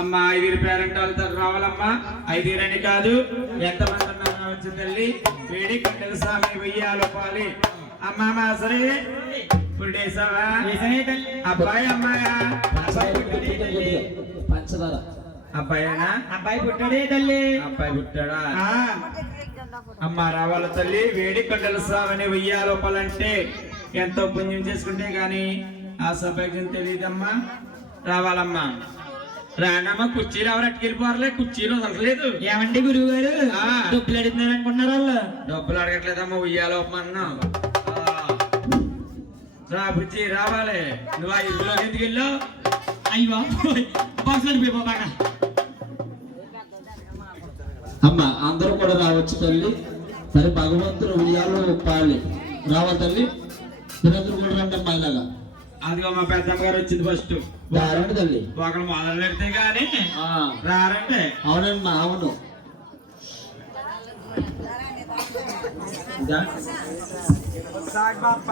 అమ్మా ఐదుగురు పేరెంట్ వాళ్ళతో రావాలమ్మా. ఐదుగురని కాదు ఎంతమంది ఉన్నారు రావచ్చు తల్లి? వేడి కట్టెల స్వామి వెయ్యాలి పాలి. అమ్మా మా సరే. ఇప్పుడు వేసావా అబ్బాయి అమ్మాయా? పంచదార. అబ్బాయేనా? అబ్బాయి పుట్టాడే తల్లి. అబ్బాయి పుట్టాడా? అమ్మ రావాల తల్లి? వేడి కట్టెల స్వామిని వెయ్యి లోపాలంటే ఎంతో పుణ్యం చేసుకుంటే గాని ఆ సభ్యం తెలియదమ్మా. రావాలమ్మా. రానమ్మా కుర్చీలు ఎవరు అట్టుకెళ్ళిపోరలే కుర్చీలు వదలలేదు ఏమండి గురువు గారు ఆ. డబ్బులు అడుగుతున్నారు అనుకుంటున్నారు వాళ్ళు? డబ్బులు అడగట్లేదమ్మా ఉయ్యాలోపమన్నా రా బుజ్జి రావాలి. నువ్వు ఆ ఇల్లులోకి ఎందుకు వెళ్ళావు? అయ్యో అమ్మ అందరూ కూడా రావచ్చు తల్లి. మరి భగవంతుడు ఉయ్యాలో ఒప్పాలి రావాలి తల్లి. మీరందరూ కూడా రండి అమ్మా ఇలాగా అదిగో మా పెద్దమ్మ గారు వచ్చింది ఫస్ట్. రండి తల్లి. ఒకరు మొదలు పెడితే గాని ఆ, రారంటే. అవునమ్మా అవును? సాగు బాప్ప.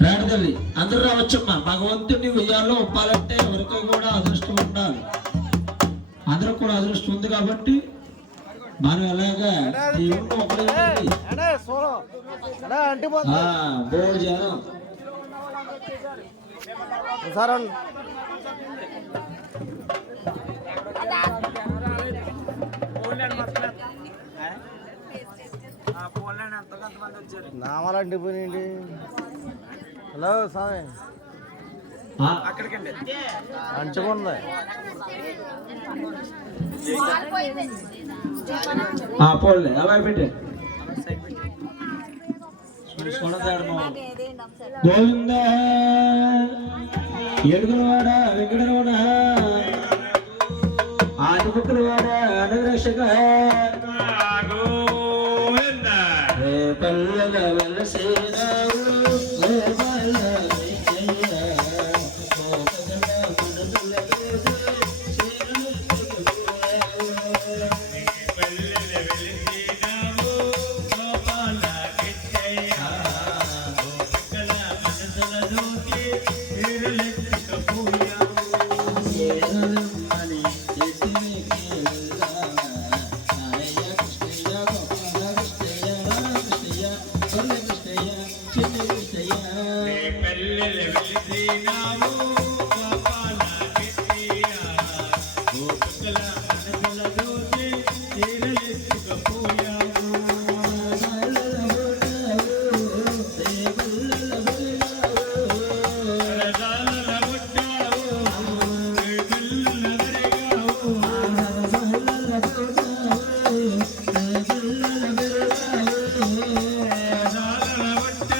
ఆ, తల్లి అందరూ రావచ్చమ్మా. భగవంతుడిని ఉయ్యాలో ఒప్పాలంటే ఎవరికి కూడా అదృష్టం ఉండాలి. అందరూ కూడా అదృష్టం ఉంది కాబట్టి మనం ఎలాగా దేవుణ్ణి ఒకడే భోజనం. ఆ పోయింది హలో స్వామి అక్కడికండి. మంచిగుంది పోలే అలా పెట్టే. గోవింద ఎడుగులవాడ వెంకటరమణ ఆదిపుక్కులవాడ అనురక్షక Oui.